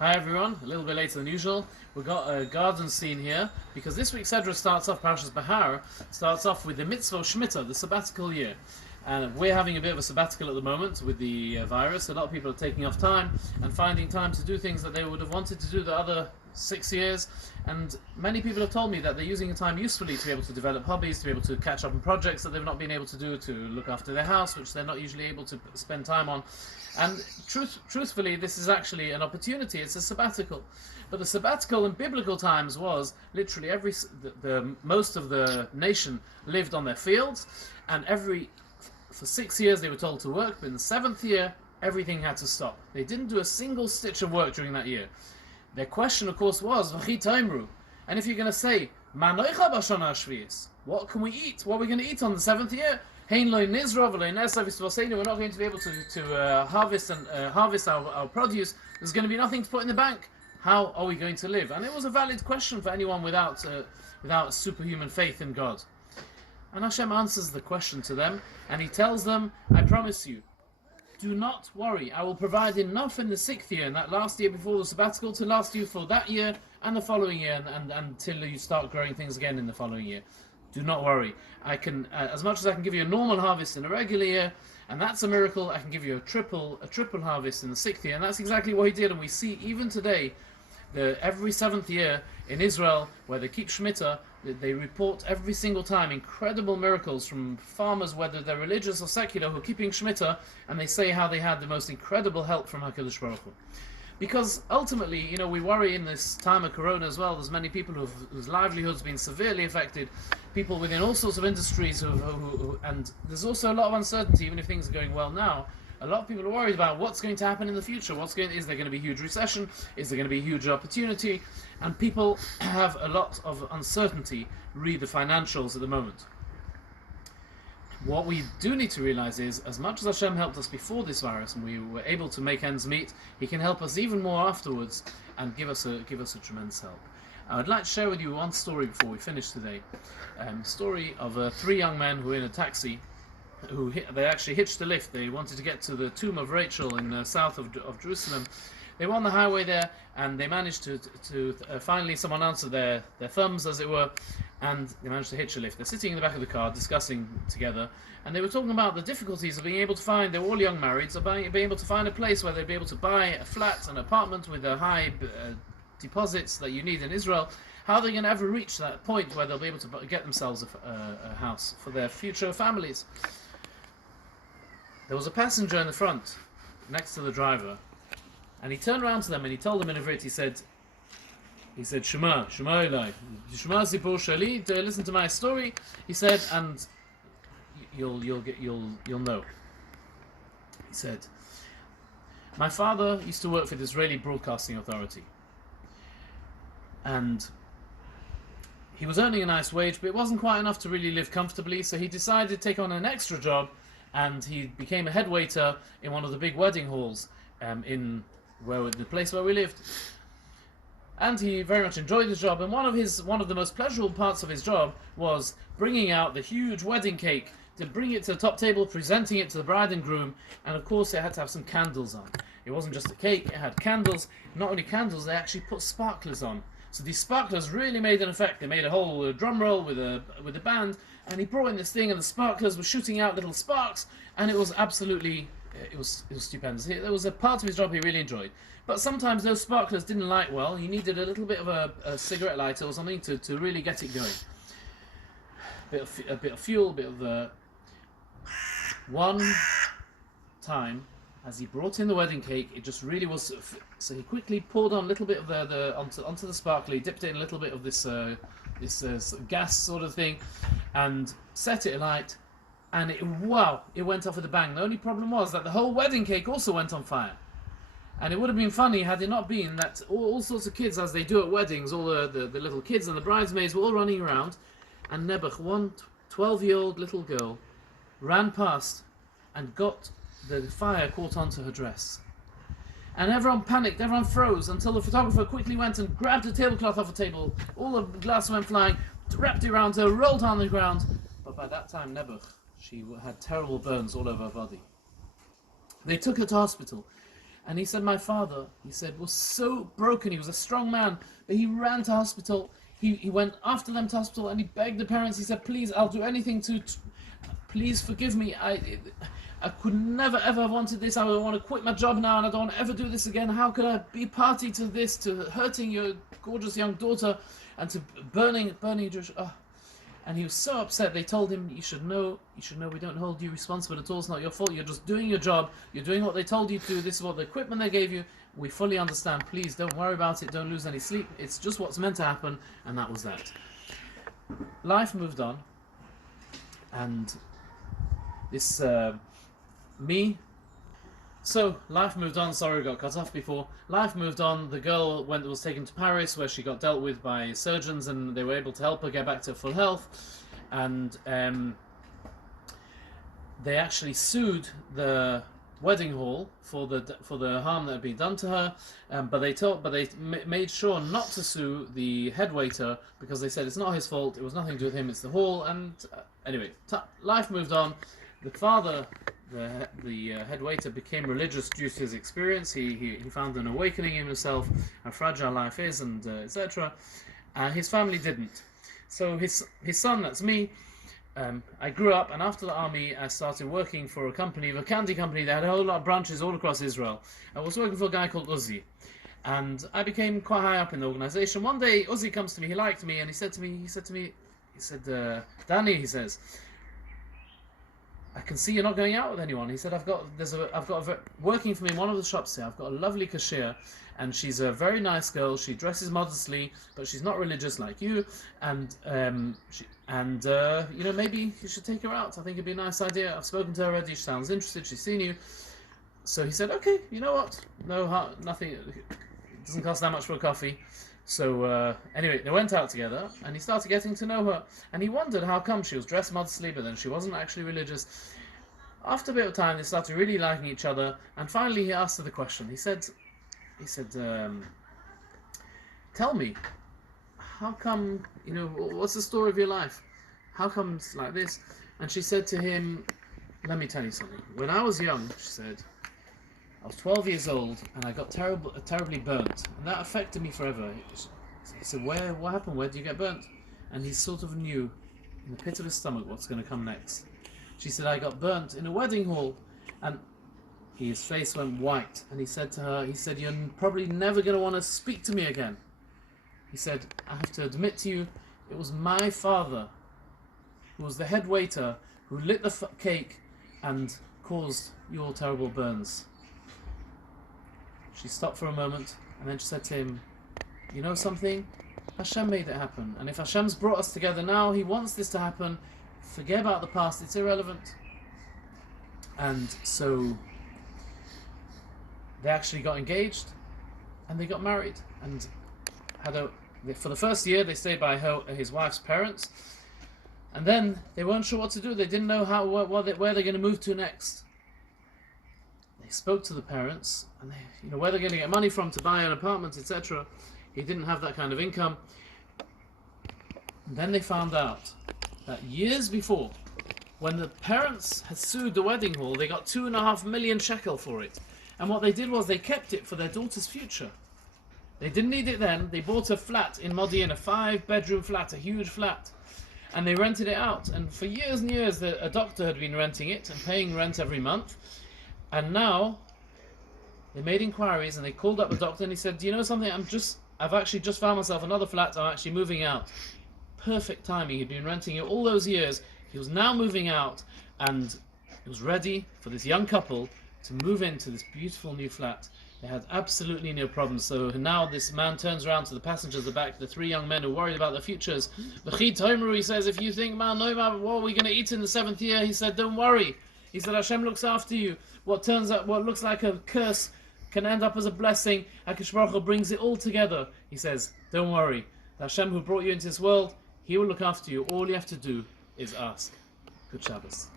Hi everyone, a little bit later than usual. We've got a garden scene here because this week's Sedra starts off, Parashas Bahar, starts off with the mitzvah of Shemitah, the sabbatical year. And we're having a bit of a sabbatical at the moment with the virus. A lot of people are taking off time and finding time to do things that they would have wanted to do the other 6 years. And many people have told me that they're using the time usefully to be able to develop hobbies, to be able to catch up on projects that they've not been able to do, to look after their house, which they're not usually able to spend time on. And truthfully, this is actually an opportunity. It's a sabbatical. But the sabbatical in biblical times was literally most of the nation lived on their fields, and for 6 years they were told to work, but in the 7th year, everything had to stop. They didn't do a single stitch of work during that year. Their question, of course, was, V'chi taimru. And if you're going to say, Ma noicha b'shana hashvius, what can we eat? What are we going to eat on the 7th year? Hein lo nizra v'lo nesav v'svaseinu. We're not going to be able to harvest our produce. There's going to be nothing to put in the bank. How are we going to live? And it was a valid question for anyone without superhuman faith in God. And Hashem answers the question to them, and He tells them, I promise you, do not worry, I will provide enough in the 6th year, and that last year before the sabbatical, to last you for that year and the following year, and until you start growing things again in the following year. Do not worry. I can, as much as I can give you a normal harvest in a regular year, and that's a miracle, I can give you a triple harvest in the 6th year, and that's exactly what He did. And we see even today, every 7th year in Israel, where they keep Shemitah, they report every single time incredible miracles from farmers, whether they're religious or secular, who are keeping Shemitah, and they say how they had the most incredible help from HaKadosh Baruch Hu. Because ultimately, we worry in this time of Corona as well. There's many people whose livelihoods have been severely affected, people within all sorts of industries, and there's also a lot of uncertainty, even if things are going well now. A lot of people are worried about what's going to happen in the future. Is there going to be a huge recession? Is there going to be a huge opportunity? And people have a lot of uncertainty, read the financials at the moment. What we do need to realize is, as much as Hashem helped us before this virus and we were able to make ends meet, He can help us even more afterwards and give us a tremendous help. I would like to share with you one story before we finish today. Story of 3 young men who were in a taxi. They actually hitched a lift. They wanted to get to the tomb of Rachel in the south of Jerusalem. They were on the highway there, and they managed to finally someone answered their thumbs, as it were, and they managed to hitch a lift. They're sitting in the back of the car discussing together, and they were talking about the difficulties of being able to find, they were all young marrieds, of being able to find a place where they'd be able to buy a flat, an apartment with the high deposits that you need in Israel. How they're going to ever reach that point where they'll be able to get themselves a house for their future families. There was a passenger in the front, next to the driver, and he turned around to them and he told them in Ivrit, he said, Shema Elai, Shema Sipur Shali, listen to my story, he said, and you'll know. He said, my father used to work for the Israeli Broadcasting Authority, and he was earning a nice wage, but it wasn't quite enough to really live comfortably, so he decided to take on an extra job, and he became a head waiter in one of the big wedding halls in the place where we lived. And he very much enjoyed his job, and one of the most pleasurable parts of his job was bringing out the huge wedding cake, to bring it to the top table, presenting it to the bride and groom, and of course it had to have some candles on. It wasn't just a cake, it had candles. Not only candles, they actually put sparklers on. So these sparklers really made an effect. They made a whole drum roll with a band, and he brought in this thing, and the sparklers were shooting out little sparks, and it was absolutely, it was stupendous. There was a part of his job he really enjoyed. But sometimes those sparklers didn't light well. He needed a little bit of a cigarette lighter or something to really get it going. A bit of fuel, a bit of one time, as he brought in the wedding cake, it just really was. So he quickly poured on a little bit of onto the sparkler. He dipped it in a little bit of this gas sort of thing, and set it alight. And it went off with a bang. The only problem was that the whole wedding cake also went on fire. And it would have been funny had it not been that all sorts of kids, as they do at weddings, all the little kids and the bridesmaids were all running around, and Nebuch, one 12-year-old little girl, ran past and got the fire caught onto her dress. And everyone panicked, everyone froze, until the photographer quickly went and grabbed a tablecloth off a table. All the glass went flying, wrapped it around her, rolled on the ground. But by that time, Nebuch, she had terrible burns all over her body. They took her to hospital, And he said, my father, he said, was so broken. He was a strong man, but he ran to hospital. He went after them to hospital and he begged the parents. He said, please, I'll do anything to please forgive me. I could never ever have wanted this. I want to quit my job now and I don't want to ever do this again. How could I be party to this, to hurting your gorgeous young daughter and to burning Jewish... Oh. And he was so upset. They told him, you should know, we don't hold you responsible at all. It's not your fault. You're just doing your job. You're doing what they told you to do. This is what the equipment they gave you. We fully understand. Please don't worry about it. Don't lose any sleep. It's just what's meant to happen. And that was that. Life moved on. And this, So, life moved on. Sorry, we got cut off before. Life moved on. The girl was taken to Paris, where she got dealt with by surgeons, and they were able to help her get back to full health. And they actually sued the wedding hall for the harm that had been done to her. But they made sure not to sue the head waiter because they said it's not his fault. It was nothing to do with him. It's the hall. And anyway, life moved on. The father. The head waiter became religious due to his experience. He found an awakening in himself, how fragile life is, and etc. His family didn't. So his son, that's me, I grew up, and after the army I started working for a candy company that had a whole lot of branches all across Israel. I was working for a guy called Uzi, and I became quite high up in the organization. One day Uzi comes to me, he liked me, and he said, Danny, he says, I can see you're not going out with anyone. He said, working for me in one of the shops here, I've got a lovely cashier, and she's a very nice girl. She dresses modestly, but she's not religious like you. And maybe you should take her out. I think it'd be a nice idea. I've spoken to her already. She sounds interested. She's seen you. So he said, okay, you know what? Nothing. It doesn't cost that much for a coffee. So anyway, they went out together, and he started getting to know her, and he wondered how come she was dressed modestly, but then she wasn't actually religious. After a bit of time, they started really liking each other, and finally he asked her the question. He said, tell me, how come, what's the story of your life? How come it's like this? And she said to him, let me tell you something. When I was young, she said, I was 12 years old and I got terribly burnt, and that affected me forever. He said, what happened? Where did you get burnt? And he sort of knew in the pit of his stomach what's going to come next. She said, I got burnt in a wedding hall. And his face went white, and he said to her, you're probably never going to want to speak to me again. He said, I have to admit to you, it was my father who was the head waiter who lit the cake and caused your terrible burns. She stopped for a moment, and then she said to him, you know something? Hashem made it happen, and if Hashem's brought us together now, He wants this to happen. Forget about the past, it's irrelevant. And so they actually got engaged, and they got married, and for the first year they stayed by his wife's parents, and then they weren't sure what to do. They didn't know where they're going to move to next. They spoke to the parents, and where they're going to get money from to buy an apartment, etc. He didn't have that kind of income. And then they found out that years before, when the parents had sued the wedding hall, they got 2.5 million shekel for it. And what they did was they kept it for their daughter's future. They didn't need it then. They bought a flat in Modi'in, a 5-bedroom flat, a huge flat. And they rented it out. And for years and years, a doctor had been renting it and paying rent every month. And now, they made inquiries, and they called up the doctor, and he said, do you know something? I've actually just found myself another flat. I'm actually moving out. Perfect timing. He'd been renting it all those years. He was now moving out, and it was ready for this young couple to move into this beautiful new flat. They had absolutely no problems. So now this man turns around to the passengers at the back, the 3 young men who worried about their futures. He says, if you think, man, no, what are we going to eat in the 7th year? He said, don't worry. He said, Hashem looks after you. What looks like a curse can end up as a blessing. HaKadosh Baruch Hu brings it all together. He says, don't worry. The Hashem who brought you into this world, He will look after you. All you have to do is ask. Good Shabbos.